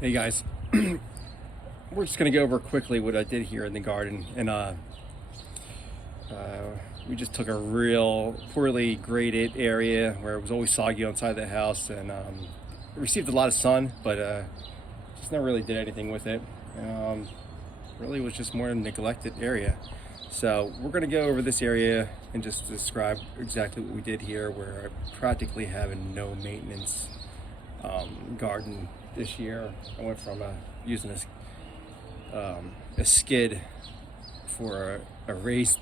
Hey guys, we're just gonna go over quickly what I did here in the garden, and we just took a real poorly graded area where it was always soggy outside the house, and it received a lot of sun, but just never really did anything with it. Really was just more a neglected area. So we're gonna go over this area and just describe exactly what we did here, where I practically have no maintenance garden this year. I went from using a skid for a raised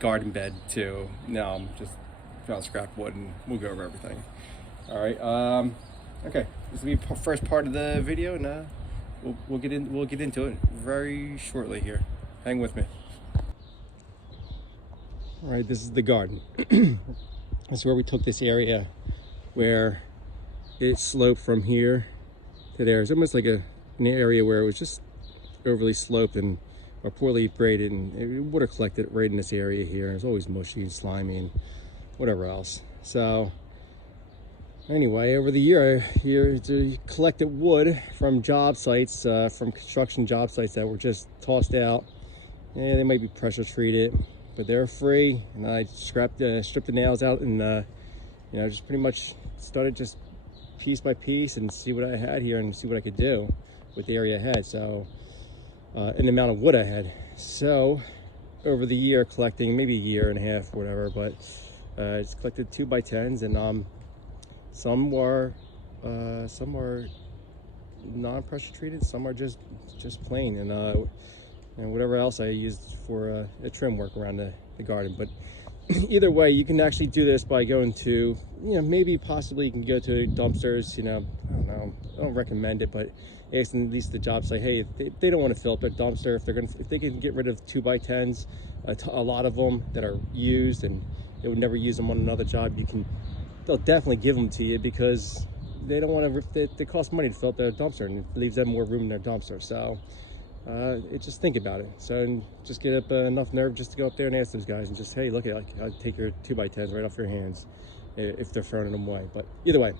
garden bed to now I'm just found scrap wood, and we'll go over everything. All right. Okay. This will be first part of the video, and we'll get into it very shortly here. Hang with me. All right. This is the garden. This is where we took this area where it sloped from here to there. It's almost like an area where it was just overly sloped and or poorly graded, and it would have collected right in this area here. It's always mushy and slimy and whatever else. So anyway, over the year collected wood from job sites, from construction job sites that were just tossed out. Yeah, they might be pressure treated, but they're free, and I stripped the nails out, and just pretty much started just piece by piece and see what I had here and see what I could do with the area I had. So and the amount of wood I had. So over the year, collecting maybe a year and a half, whatever, but it's collected 2x10s, and some were non-pressure treated, some are just plain, and whatever else I used for a trim work around the garden. But either way, you can actually do this by going to, maybe possibly you can go to dumpsters. I don't know, I don't recommend it, but asking at least the job site, hey, if they don't want to fill up their dumpster, if they can get rid of 2x10s, a lot of them that are used and they would never use them on another job, they'll definitely give them to you, because they don't want to, they cost money to fill up their dumpster, and it leaves them more room in their dumpster. So just think about it. So just get up enough nerve just to go up there and ask those guys and just, hey, look, I'll take your 2x10s right off your hands if they're throwing them away. But either way,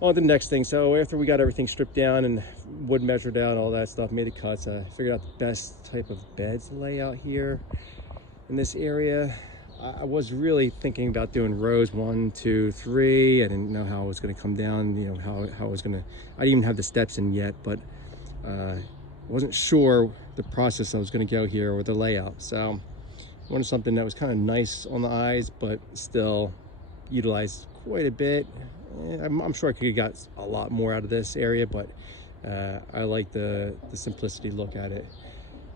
on to the next thing. So after we got everything stripped down and wood measured out, all that stuff, made the cuts, I figured out the best type of beds to lay out here in this area. I was really thinking about doing rows 1, 2, 3. I didn't know how it was going to come down, how I was going to, I didn't even have the steps in yet, but wasn't sure the process I was going to go here or the layout. So I wanted something that was kind of nice on the eyes, but still utilized quite a bit. I'm sure I could have got a lot more out of this area, but I like the simplicity look at it,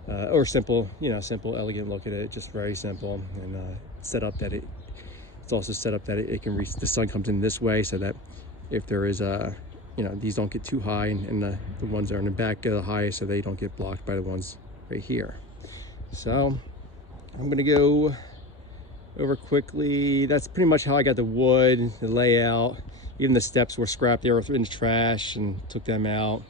or simple, elegant look at it. Just very simple, and set up that it's also set up that it can reach, the sun comes in this way, so that if there is these don't get too high, and the ones that are in the back get high, so they don't get blocked by the ones right here. So I'm gonna go over quickly. That's pretty much how I got the wood, the layout. Even the steps were scrapped, they were in the trash, and took them out.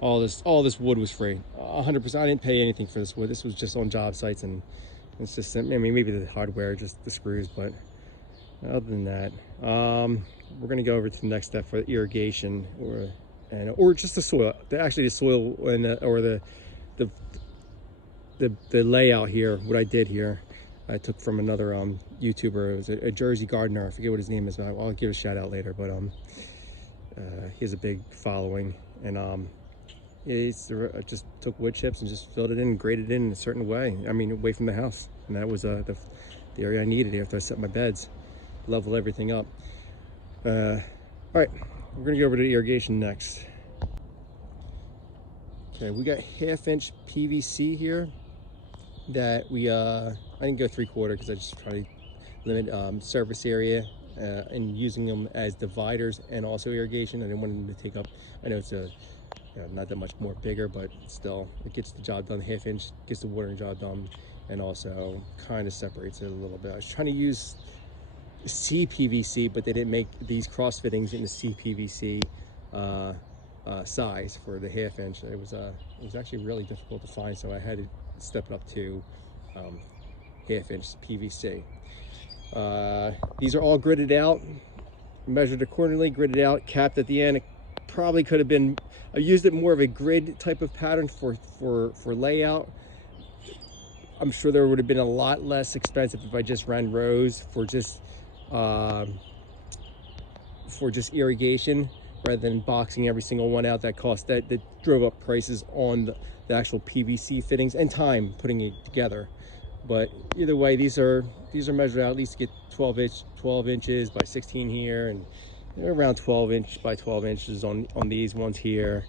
All this wood was free, 100%. I didn't pay anything for this wood. This was just on job sites, and it's just, maybe the hardware, just the screws, but other than that, we're going to go over to the next step for irrigation, or just the soil. Actually, the soil or the layout here. What I did here, I took from another YouTuber. It was a Jersey gardener. I forget what his name is, but I'll give a shout out later. But he has a big following, and I just took wood chips and just filled it in and graded it in a certain way. Away from the house, and that was the area I needed after I set my beds. Level everything up. All right, we're gonna go over to the irrigation next. Okay, we got 1/2-inch PVC here that we I didn't go 3/4 because I just try to limit surface area and using them as dividers and also irrigation. I didn't want them to take up, I know it's not that much more bigger, but still it gets the job done. 1/2-inch gets the watering job done, and also kind of separates it a little bit. I was trying to use CPVC, but they didn't make these cross fittings in the CPVC size for the 1/2-inch. It was actually really difficult to find, so I had to step it up to 1/2-inch PVC. These are all gridded out, measured accordingly, gridded out, capped at the end, probably could have been, I used it more of a grid type of pattern for layout. I'm sure there would have been a lot less expensive if I just ran rows for just irrigation rather than boxing every single one out. That drove up prices on the actual PVC fittings and time putting it together. But either way, these are measured out at least to get 12 inches by 16 here, and they're around 12 inch by 12 inches on these ones here,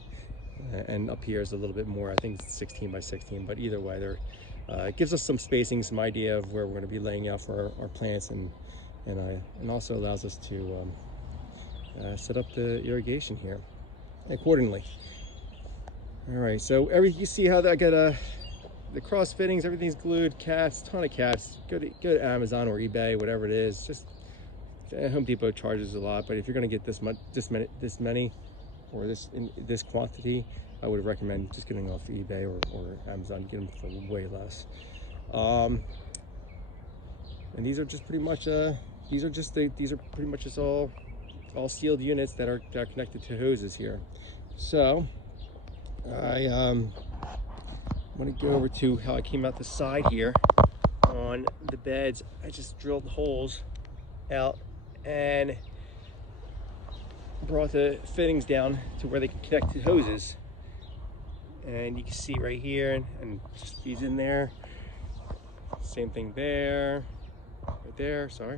and up here is a little bit more. I think it's 16 by 16. But either way, they're it gives us some spacing, some idea of where we're going to be laying out for our plants, and also allows us to set up the irrigation here accordingly. All right, so you see how I got the cross fittings, everything's glued, caps, ton of caps. Go to Amazon or eBay, whatever it is. Just Home Depot charges a lot, but if you're going to get this many, or this quantity, I would recommend just getting off eBay or Amazon. Get them for way less. And these are just pretty much these are pretty much just all sealed units that are connected to hoses here. So I want to go over to how I came out the side here on the beds. I just drilled holes out and brought the fittings down to where they can connect to hoses. And you can see right here, and just these in there. Same thing there, right there, sorry.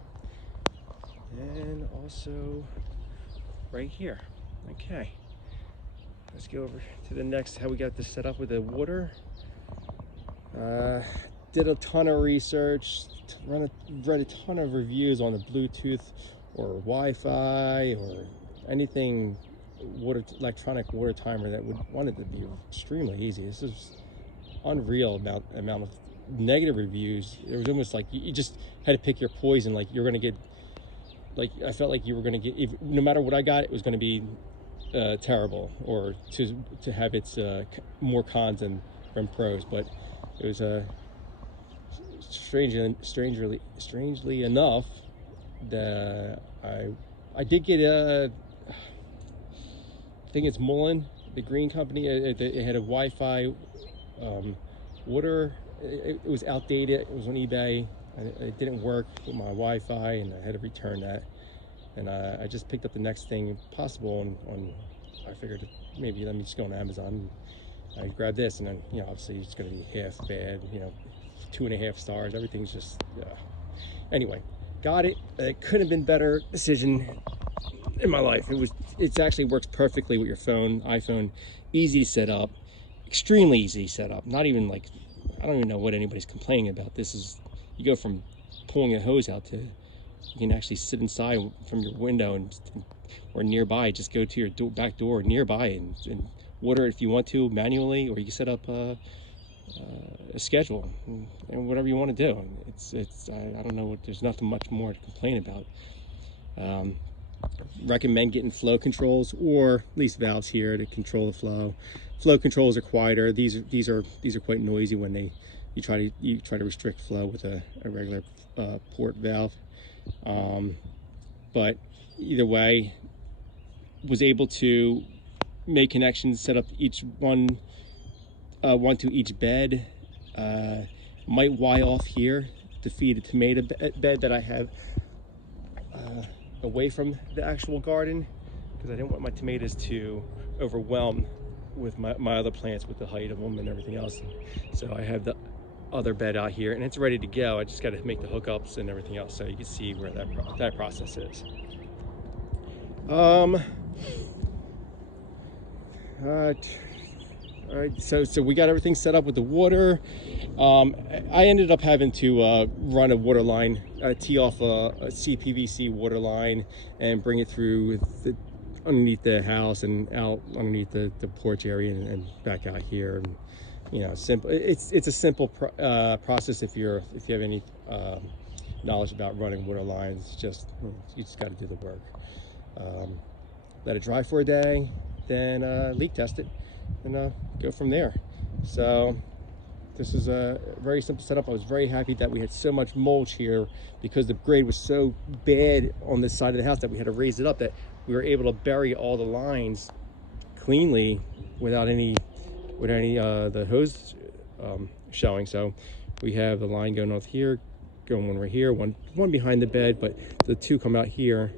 And also right here. Okay. Let's go over to the next, how we got this set up with the water. Did a ton of research, read a ton of reviews on the Bluetooth or Wi-Fi or anything electronic water timer that wanted to be extremely easy. This is unreal amount of negative reviews. It was almost like you just had to pick your poison. Like you're gonna get, like I felt like you were gonna get, no matter what I got, it was gonna be terrible, or to have its more cons than pros. But it was strangely enough that I did get I think it's Mullen, the green company. It had a Wi-Fi water. It was outdated. It was on eBay. It didn't work with my Wi-Fi, and I had to return that. And I just picked up the next thing possible on I figured maybe let me just go on Amazon. I grabbed this, and then obviously it's going to be half bad. 2.5 stars. Everything's just anyway. Got it. It couldn't have been better decision in my life. It actually works perfectly with your iPhone. Easy setup, extremely easy setup. Not even like, I don't even know what anybody's complaining about. This is, you go from pulling a hose out to, you can actually sit inside from your window or nearby. Just go to your back door nearby and water it if you want to manually, or you can set up a schedule and whatever you want to do. I don't know, there's nothing much more to complain about. Recommend getting flow controls, or at least valves here to control the flow. Flow controls are quieter. These are quite noisy when you try to restrict flow with a regular port valve. But either way, was able to make connections, set up each one to each bed. Might Y off here to feed a tomato bed that I have away from the actual garden, because I didn't want my tomatoes to overwhelm with my other plants with the height of them and everything else. So I have the other bed out here, and it's ready to go. I just got to make the hookups and everything else, so you can see where that process is. All right, so we got everything set up with the water. I ended up having to run a water line, tee off a CPVC water line and bring it through underneath the house and out underneath the porch area and back out here. And, simple. It's a simple process if you have any knowledge about running water lines. You just got to do the work. Let it dry for a day, then leak test it, and go from there. So this is a very simple setup. I was very happy that we had so much mulch here, because the grade was so bad on this side of the house that we had to raise it up, that we were able to bury all the lines cleanly without any the hose showing. So we have the line going off here, going one right here, one behind the bed, but the two come out here,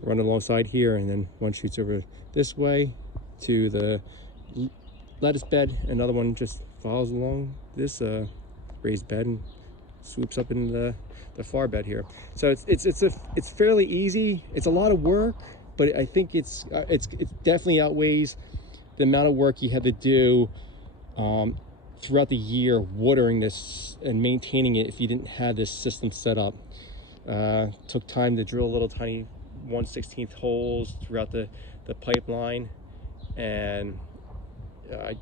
run alongside here, and then one shoots over this way to the lettuce bed. Another one just follows along this raised bed and swoops up into the far bed here. So it's fairly easy. It's a lot of work, but I think it's definitely outweighs the amount of work you had to do throughout the year watering this and maintaining it if you didn't have this system set up. Took time to drill little tiny 1/16 holes throughout the pipeline, and I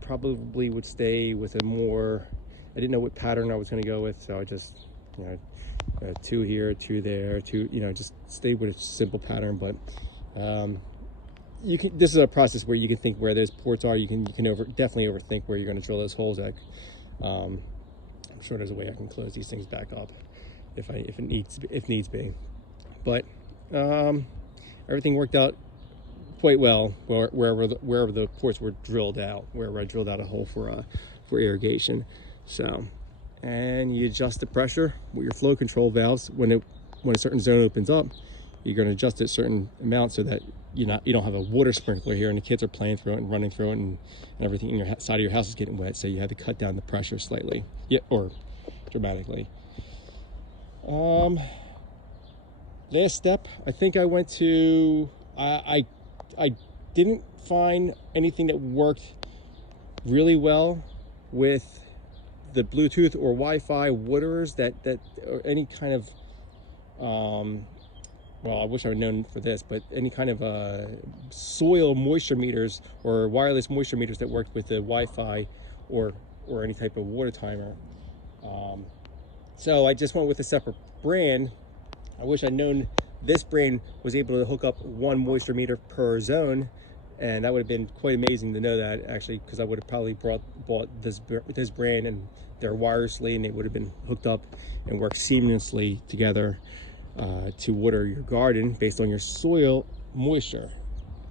probably would stay with a more, I didn't know what pattern I was going to go with, so I just, you know, 2 here, 2 there, 2, you know, just stay with a simple pattern. But you can, this is a process where you can think where those ports are. You can definitely overthink where you're going to drill those holes at. I'm sure there's a way I can close these things back up if needs be. But everything worked out quite well wherever the ports were drilled out, wherever I drilled out a hole for irrigation. So, and you adjust the pressure with your flow control valves when a certain zone opens up. You're going to adjust it a certain amount so that you don't have a water sprinkler here and the kids are playing through it and running through it, and everything in your side of your house is getting wet. So you had to cut down the pressure slightly, or dramatically. Last step, I think I went to, I didn't find anything that worked really well with the Bluetooth or Wi-Fi waterers or any kind of, well, I wish I would known for this, but any kind of soil moisture meters or wireless moisture meters that worked with the Wi-Fi or any type of water timer. So I just went with a separate brand. I wish I'd known this brand was able to hook up 1 moisture meter per zone, and that would have been quite amazing to know that, actually, because I would have probably bought this brand and they're wirelessly, and they would have been hooked up and worked seamlessly together to water your garden based on your soil moisture.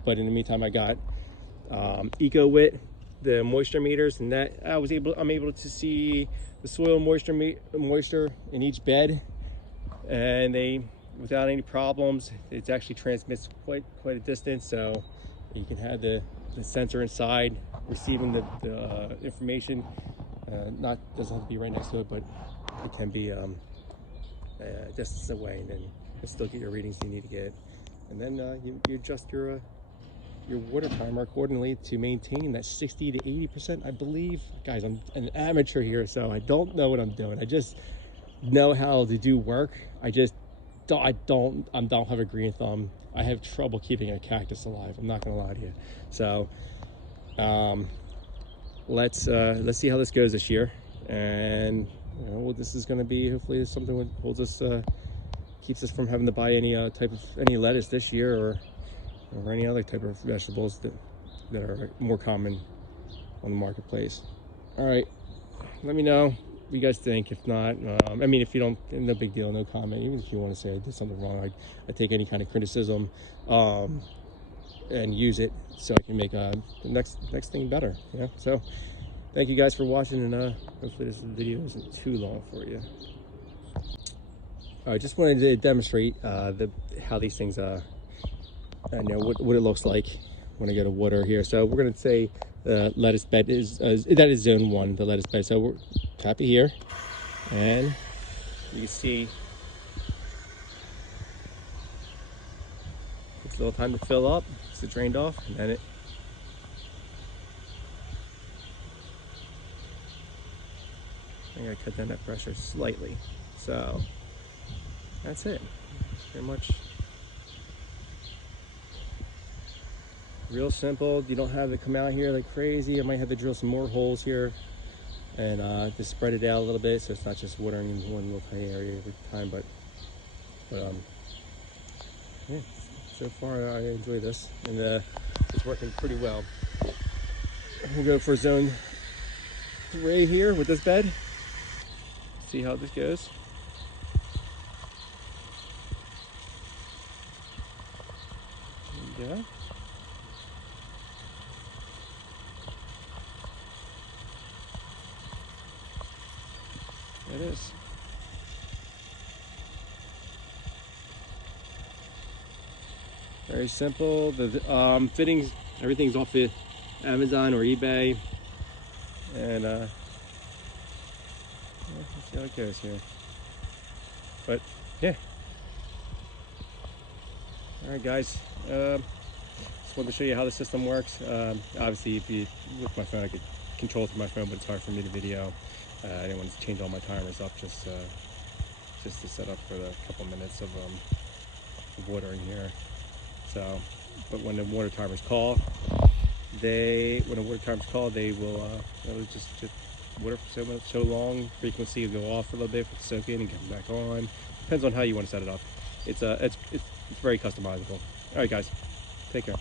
But in the meantime, I got Ecowitt, the moisture meters, and that I'm able to see the soil moisture in each bed, and they, without any problems, it actually transmits quite a distance. So you can have the sensor inside receiving the information. Doesn't have to be right next to it, but it can be distance away, and then you'll still get your readings you need to get. And then you adjust your water timer accordingly to maintain that 60 to 80%. I believe, guys, I'm an amateur here, so I don't know what I'm doing. I just know how to do work. I don't have a green thumb. I have trouble keeping a cactus alive. I'm not gonna lie to you. So let's see how this goes this year, and you know what this is going to be. Hopefully it's something that holds us, keeps us from having to buy any any lettuce this year, or any other type of vegetables that are more common on the marketplace. All right, let me know what you guys think. If not, I mean, if you don't, no big deal, no comment. Even if you want to say I did something wrong, I take any kind of criticism and use it so I can make the next thing better. Yeah. So thank you guys for watching, and hopefully this video isn't too long for you. I just wanted to demonstrate how these things I know what it looks like when I go to water here. So we're going to say the lettuce bed is that is zone 1, the lettuce bed. So we're tap it here, and you can see it takes a little time to fill up. It's drained off, and then I'm going to cut down that pressure slightly. So that's it. Pretty much real simple. You don't have to come out here like crazy. I might have to drill some more holes here and just spread it out a little bit, so it's not just watering in one little tiny area every time. But yeah, so far I enjoy this, and it's working pretty well. We'll go for zone 3 here with this bed. See how this goes. There you go. it is. Very simple. The fittings, everything's off of Amazon or eBay, and let's see how it goes here. But yeah. All right, guys. Just wanted to show you how the system works. Obviously, if you with my phone, I could control it through my phone, but it's hard for me to video. I didn't want to change all my timers up just to set up for the couple minutes of watering here. So, but when the water timers call, they will just water for so long. Frequency will go off a little bit, soak in and come back on. Depends on how you want to set it up. It's very customizable. All right, guys, take care.